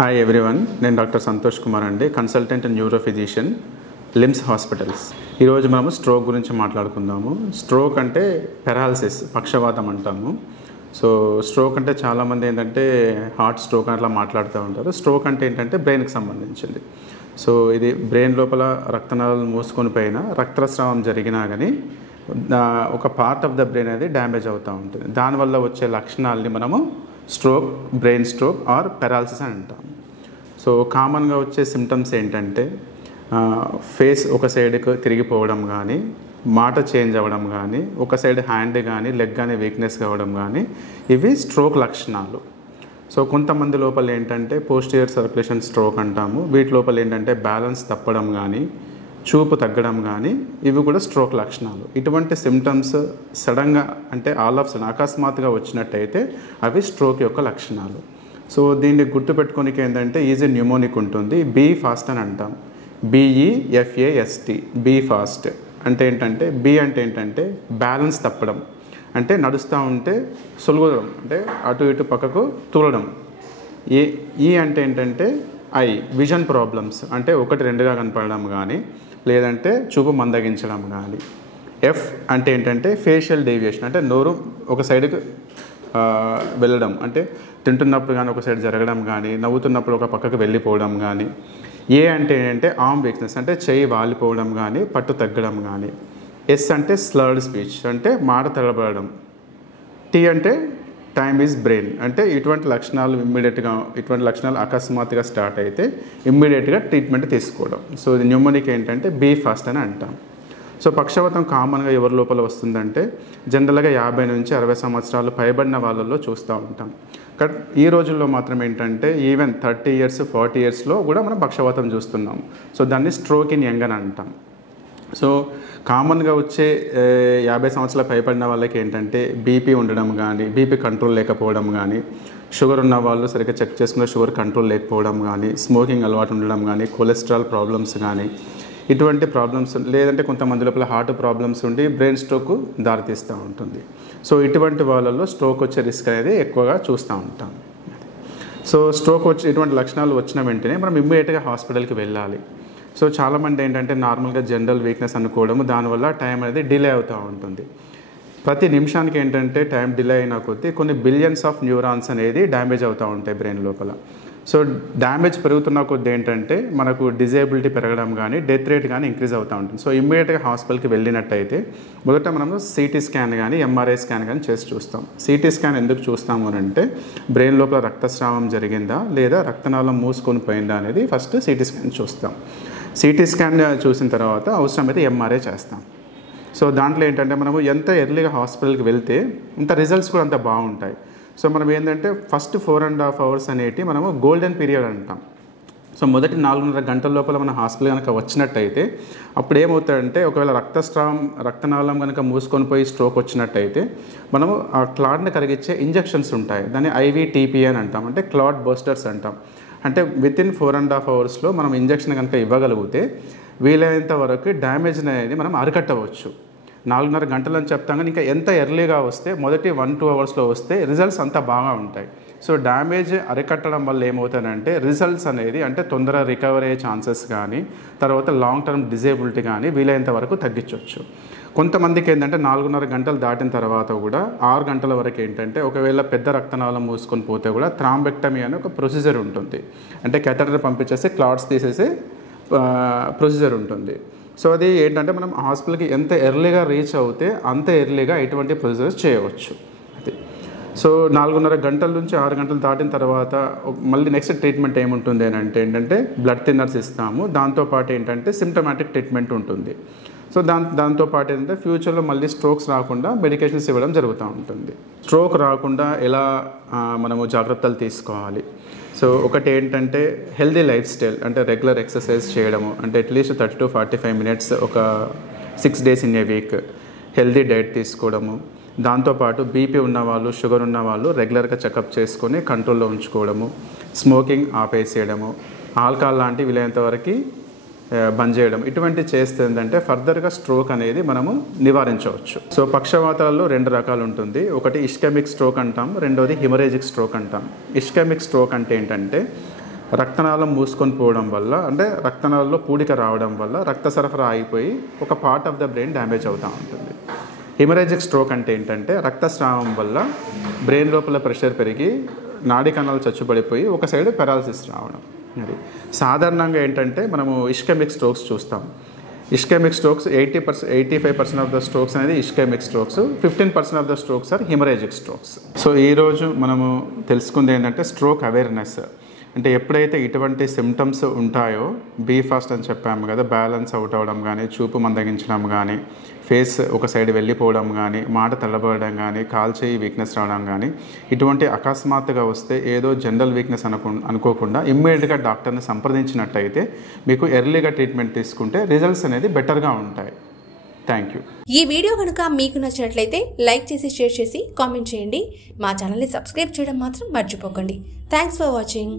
Hi everyone, నేను doctor Santosh Kumar అండి, consultant and neuro physician, LIMS hospitals. ఈరోజు మనము స్ట్రోక్ గురించి మాట్లాడుకుందాము. స్ట్రోక్ అంటే పెరాలసిస్, పక్షవాతం అంటాము. సో స్ట్రోక్ అంటే చాలామంది ఏంటంటే హార్ట్ స్ట్రోక్ అట్లా మాట్లాడుతూ ఉంటారు. స్ట్రోక్ అంటే ఏంటంటే బ్రెయిన్కి సంబంధించింది. సో ఇది బ్రెయిన్ లోపల రక్తనాళాలు మూసుకొని పైన రక్తస్రావం జరిగినా కానీ ఒక పార్ట్ ఆఫ్ ద బ్రెయిన్ అనేది డ్యామేజ్ అవుతూ ఉంటుంది. దానివల్ల వచ్చే లక్షణాలని మనము stroke, brain stroke or paralysis అని అంటాం. సో కామన్గా వచ్చే సిమ్టమ్స్ ఏంటంటే ఫేస్ ఒక సైడ్కి తిరిగిపోవడం కానీ, మాట చేంజ్ అవ్వడం కానీ, ఒక సైడ్ హ్యాండ్ కానీ లెగ్ కానీ వీక్నెస్ కావడం కానీ, ఇవి స్ట్రోక్ లక్షణాలు. సో కొంతమంది లోపల ఏంటంటే పోస్టీరియర్ సర్క్యులేషన్ స్ట్రోక్ అంటాము. వీటి లోపల ఏంటంటే బ్యాలెన్స్ తప్పడం కానీ, చూపు తగ్గడం కానీ, ఇవి కూడా స్ట్రోక్ లక్షణాలు. ఇటువంటి సిమ్టమ్స్ సడన్గా అంటే ఆల్ ఆఫ్ సడన్ అకస్మాత్తుగా వచ్చినట్టయితే అవి స్ట్రోక్ యొక్క లక్షణాలు. సో దీన్ని గుర్తుపెట్టుకోనికి ఏంటంటే ఈజీ న్యూమోనిక్ ఉంటుంది. బీ ఫాస్ట్ అని అంటాం. BEFAST, బీ ఫాస్ట్ అంటే ఏంటంటే, బీ అంటే ఏంటంటే బ్యాలెన్స్ తప్పడం, అంటే నడుస్తూ ఉంటే సొలుగడం, అంటే అటు ఇటు పక్కకు తూలడం. ఈ అంటే ఏంటంటే ఐ, విజన్ ప్రాబ్లమ్స్, అంటే ఒకటి రెండుగా కనపడడం కానీ, లేదంటే చూపు మందగించడం కానీ. ఎఫ్ అంటే ఏంటంటే ఫేషియల్ డేవియేషన్, అంటే నోరు ఒక సైడ్కి వెళ్ళడం, అంటే తింటున్నప్పుడు కానీ ఒక సైడ్ జరగడం కానీ, నవ్వుతున్నప్పుడు ఒక పక్కకు వెళ్ళిపోవడం కానీ. ఏ అంటే ఏంటంటే ఆర్మ్ వీక్నెస్, అంటే చెయ్యి వాలిపోవడం కానీ, పట్టు తగ్గడం కానీ. ఎస్ అంటే స్లర్డ్ స్పీచ్, అంటే మాట తడబడడం. టీ అంటే టైమ్ ఈజ్ బ్రెయిన్, అంటే ఇటువంటి లక్షణాలు ఇటువంటి లక్షణాలు అకస్మాత్తుగా స్టార్ట్ అయితే ఇమ్మీడియట్గా ట్రీట్మెంట్ తీసుకోవడం. సో ఇది న్యూమోనిక్ ఏంటంటే బీ ఫాస్ట్ అని అంటాం. సో పక్షవాతం కామన్గా ఎవరి లోపల వస్తుందంటే జనరల్గా 50 నుంచి 60 సంవత్సరాలు పైబడిన వాళ్ళల్లో చూస్తూ ఉంటాం. బట్ ఈ రోజుల్లో మాత్రం ఏంటంటే ఈవెన్ 30 ఇయర్స్ 40 ఇయర్స్లో కూడా మనం పక్షవాతం చూస్తున్నాం. సో దాన్ని స్ట్రోక్ ఇన్ యంగ్ అని అంటాం. సో కామన్గా వచ్చే 50 సంవత్సరాల పైబడిన వాళ్ళకి ఏంటంటే బీపీ ఉండడం కానీ, బీపీ కంట్రోల్ లేకపోవడం కానీ, షుగర్ ఉన్న వాళ్ళు సరిగ్గా చెక్ చేసుకున్న షుగర్ కంట్రోల్ లేకపోవడం కానీ, స్మోకింగ్ అలవాటు ఉండడం కానీ, కొలెస్ట్రాల్ ప్రాబ్లమ్స్ కానీ, ఇటువంటి ప్రాబ్లమ్స్, లేదంటే కొంతమంది లోపల హార్ట్ ప్రాబ్లమ్స్ ఉండి బ్రెయిన్ స్ట్రోక్ దారితీస్తూ ఉంటుంది. సో ఇటువంటి వాళ్ళల్లో స్ట్రోక్ వచ్చే రిస్క్ అనేది ఎక్కువగా చూస్తూ ఉంటాం. సో స్ట్రోక్ ఇటువంటి లక్షణాలు వచ్చిన వెంటనే మనం ఇమ్మీడియట్గా హాస్పిటల్కి వెళ్ళాలి. సో చాలామంది ఏంటంటే నార్మల్గా జనరల్ వీక్నెస్ అనుకోవడము, దానివల్ల టైం అనేది డిలే అవుతూ ఉంటుంది. ప్రతి నిమిషానికి ఏంటంటే టైం డిలే అయినా కొద్దీ కొన్ని బిలియన్స్ ఆఫ్ న్యూరాన్స్ అనేది డ్యామేజ్ అవుతూ ఉంటాయి బ్రెయిన్ లోపల. సో డ్యామేజ్ పెరుగుతున్న కొద్దీ ఏంటంటే మనకు డిజేబిలిటీ పెరగడం కానీ, డెత్ రేట్ కానీ ఇంక్రీజ్ అవుతూ ఉంటుంది. సో ఇమ్మీడియట్గా హాస్పిటల్కి వెళ్ళినట్టయితే మొదట మనము సిటీ స్కాన్ కానీ, MRI స్కాన్ కానీ చేసి చూస్తాం. సిటీ స్కాన్ ఎందుకు చూస్తాము అని అంటే బ్రెయిన్ లోపల రక్తస్రావం జరిగిందా లేదా రక్తనాళం మూసుకొని పోయిందా అనేది ఫస్ట్ సిటీ స్కాన్ చూస్తాం. సిటీ స్కాన్ చూసిన తర్వాత అవసరమైతే MRI చేస్తాం. సో దాంట్లో ఏంటంటే మనము ఎంత ఎర్లీగా హాస్పిటల్కి వెళ్తే అంత రిజల్ట్స్ కూడా అంత బాగుంటాయి. సో మనం ఏంటంటే ఫస్ట్ 4.5 hours అనేటి మనము గోల్డెన్ పీరియడ్ అంటాం. సో మొదటి 4.5 గంటల లోపల మన హాస్పిటల్ కనుక వచ్చినట్టయితే అప్పుడు ఏమవుతాయంటే, ఒకవేళ రక్తనాళం కనుక మూసుకొని పోయి స్ట్రోక్ వచ్చినట్టయితే మనము ఆ క్లాట్ని కరిగించే ఇంజెక్షన్స్ ఉంటాయి. దాన్ని IVTP అని అంటాం, అంటే క్లాట్ బస్టర్స్ అంటాం. అంటే వితిన్ 4.5 hours మనం ఇంజెక్షన్ కనుక ఇవ్వగలిగితే వీలైనంత వరకు డ్యామేజ్ అనేది మనం అరికట్టవచ్చు. 4.5 గంటలు అని చెప్తాం, కానీ ఇంకా ఎంత ఎర్లీగా వస్తే మొదటి 1-2 hours వస్తే రిజల్ట్స్ అంతా బాగా ఉంటాయి. సో డ్యామేజ్ అరికట్టడం వల్ల ఏమవుతాయంటే రిజల్ట్స్ అనేది, అంటే తొందరగా రికవర్ అయ్యే ఛాన్సెస్ కానీ, తర్వాత లాంగ్ టర్మ్ డిజేబిలిటీ కానీ వీలైనంత వరకు తగ్గించవచ్చు. కొంతమందికి ఏంటంటే 4.5 గంటలు దాటిన తర్వాత కూడా 6 గంటల వరకు ఏంటంటే ఒకవేళ పెద్ద రక్తనాళం మూసుకొని పోతే కూడా థ్రాంబెక్టమీ అనే ఒక ప్రొసీజర్ ఉంటుంది. అంటే కెథటర్ పంపించేసి క్లాట్స్ తీసేసి ప్రొసీజర్ ఉంటుంది. సో అది ఏంటంటే మనం హాస్పిటల్కి ఎంత ఎర్లీగా రీచ్ అవుతే అంత ఎర్లీగా ఎటువంటి ప్రొసీజర్స్ చేయవచ్చు. అది సో 4.5 గంటల నుంచి 6 గంటలు దాటిన తర్వాత మళ్ళీ నెక్స్ట్ ట్రీట్మెంట్ ఏముంటుంది అని అంటే ఏంటంటే బ్లడ్ థిన్నర్స్ ఇస్తాము. దాంతోపాటు ఏంటంటే సిమ్టమాటిక్ ట్రీట్మెంట్ ఉంటుంది. సో దాంతోపాటు ఏంటంటే ఫ్యూచర్లో మళ్ళీ స్ట్రోక్స్ రాకుండా మెడికేషన్స్ ఇవ్వడం జరుగుతూ ఉంటుంది. స్ట్రోక్ రాకుండా ఎలా మనము జాగ్రత్తలు తీసుకోవాలి? సో ఒకటి ఏంటంటే హెల్దీ లైఫ్ స్టైల్, అంటే రెగ్యులర్ ఎక్సర్సైజ్ చేయడము, అంటే అట్లీస్ట్ 30 to 45 minutes ఒక 6 days in a week, healthy diet తీసుకోవడము. దాంతోపాటు బీపీ ఉన్నవాళ్ళు, షుగర్ ఉన్నవాళ్ళు రెగ్యులర్గా చెకప్ చేసుకొని కంట్రోల్లో ఉంచుకోవడము. స్మోకింగ్ ఆపేసేయడము, ఆల్కహాల్ లాంటివి వీలైనంత వరకు బంద్ చేయడం, ఇటువంటి చేస్తే ఏంటంటే ఫర్దర్గా స్ట్రోక్ అనేది మనము నివారించవచ్చు. సో పక్షవాతాల్లో 2 రకాలు ఉంటుంది. ఒకటి ఇస్కెమిక్ స్ట్రోక్ అంటాం, రెండోది హిమరేజిక్ స్ట్రోక్ అంటాం. ఇస్కెమిక్ స్ట్రోక్ అంటే ఏంటంటే రక్తనాళం మూసుకొని పోవడం వల్ల, అంటే రక్తనాళంలో పూడిక రావడం వల్ల రక్త సరఫరా ఆగిపోయి ఒక part of the brain damage అవుతూ ఉంటుంది. హెమరేజిక్ స్ట్రోక్ అంటే ఏంటంటే రక్తస్రావం వల్ల బ్రెయిన్ లోపల ప్రెషర్ పెరిగి నాడీ కణాలు చచ్చుబడిపోయి ఒక సైడ్ పెరాలసిస్ రావడం. అది సాధారణంగా ఏంటంటే మనము ఇస్కెమిక్ స్ట్రోక్స్ చూస్తాం. Ischaemic strokes 85% of the strokes అనేది ischaemic strokes, 15% of the strokes are haemorrhagic strokes. So ఈరోజు మనము తెలుసుకుంది ఏంటంటే స్ట్రోక్ అవేర్నెస్. అంటే ఎప్పుడైతే ఇటువంటి సిమ్టమ్స్ ఉంటాయో, బీ ఫాస్ట్ అని చెప్పాము కదా, బ్యాలెన్స్ అవుట్ అవ్వడం కానీ, చూపు మందగించడం కానీ, ఫేస్ ఒక సైడ్ వెళ్ళిపోవడం కానీ, మాట తల్లబడడం కానీ, కాలు చేయి వీక్నెస్ రావడం కానీ, ఇటువంటి అకస్మాత్తుగా వస్తే ఏదో జనరల్ వీక్నెస్ అనుకోకుండా ఇమ్మీడియట్గా డాక్టర్ని సంప్రదించినట్టయితే మీకు ఎర్లీగా ట్రీట్మెంట్ తీసుకుంటే రిజల్ట్స్ అనేది బెటర్గా ఉంటాయి. Thank you. ఈ వీడియో కనుక మీకు నచ్చినట్లయితే లైక్ చేసి, షేర్ చేసి, కామెంట్ చేయండి. మా ఛానల్ని సబ్స్క్రైబ్ చేయడం మాత్రం మర్చిపోకండి. Thanks for watching.